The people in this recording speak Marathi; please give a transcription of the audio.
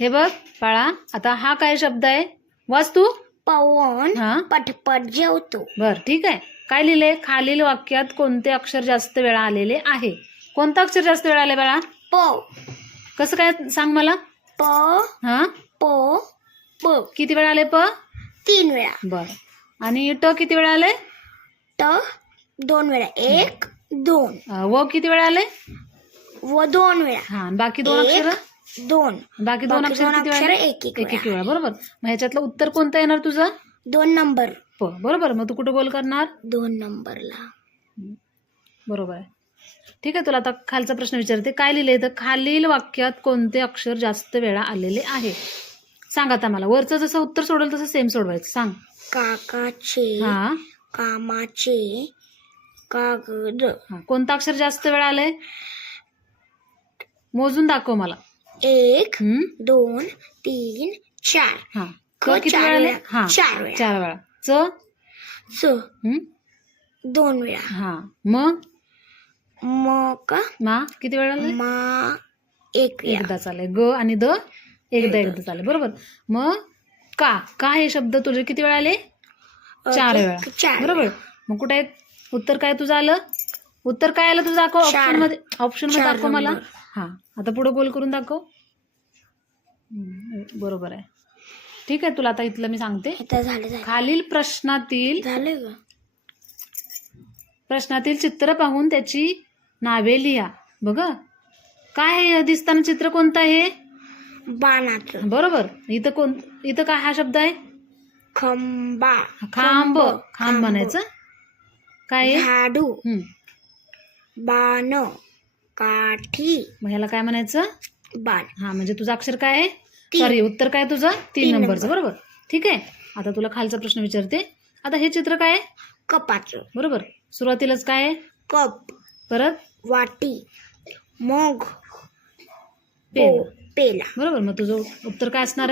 हे बघ बाळा, आता हा काय शब्द आहे? वाच तू. पवन हा पटपट जेवतो. बर, ठीक आहे. काय लिहिलंय? खालील वाक्यात कोणते अक्षर जास्त वेळा आलेले आहे? कोणतं अक्षर जास्त वेळा आले बाळा? प कसं काय सांग मला. प हा प प किती वेळा आले? प 3 वेळा. बर. आणि ट किती वेळा आले? ट 2 वेळा. 1 2 व किती वेळा आले? व 2 वेळा. हा, बाकी दोन अक्षर? 2 बाकी दोन अक्षर किती वेळा? एक एक एक वेळा. बरोबर. मग ह्याच्यातलं उत्तर कोणतं येणार तुझं? 2 नंबर. प. बरोबर. मग तू कुठं गोल करणार? 2 नंबरला. बरोबर आहे. ठीक आहे. तुला आता खालचा प्रश्न विचारते. काय लिहिलंय तर खालील वाक्यात कोणते अक्षर जास्त वेळा आलेले आहे? सांग आता मला. वरचं जसं उत्तर सोडलं तसं सेम सोडवायचं. सांग. काकाचे हा कामाचे कागद. हा. कोणतं अक्षर जास्त वेळा आलंय? मोजून दाखव मला. 1 हम्म 2 3 4. हा. क किती वेळा आले? हा, 4 वेळा. 4 वेळा. च? च हम्म 2 वेळा. हा. म? का मा किती वेळा आले? मा 1 वेळा. एकदा चालेल. ग आणि द एकदा चालेल. बरोबर. मग का हे शब्द तुझे किती वेळा आले? 4 वेळा. 4 बरोबर. मग कुठे आहे उत्तर? काय तुझं आलं? उत्तर काय आलं तुझं? दाखव. ऑप्शन मध्ये 4 दाखव मला. नंबर. हा, आता पुढे गोल करून दाखव. बरोबर आहे. ठीक आहे. तुला आता इथलं मी सांगते. आता झाले खालील प्रश्नातील झालं चित्र पाहून त्याची नावे लिहा. बघ, काय आहे दिसताना चित्र? कोणतं आहे? बाणाचं. बरोबर. इथं काय हा शब्द आहे? खंबा. खांब. खांब म्हणायचं. काय आहे? झाडू. हम्म. बाण. काठी. मग ह्याला काय म्हणायचं? बाण. हा, म्हणजे तुझं अक्षर काय आहे? 3. सॉरी, उत्तर काय तुझं? 3 3 नंबरचं. नंबर. बरोबर. ठीक आहे. आता तुला खालचा प्रश्न विचारते. आता हे चित्र काय आहे? कपाचं. बरोबर. सुरुवातीलाच काय आहे? कप. परत वाटी. मग. पेन. पेला. बरोबर. मग तुझं उत्तर काय असणार आहे?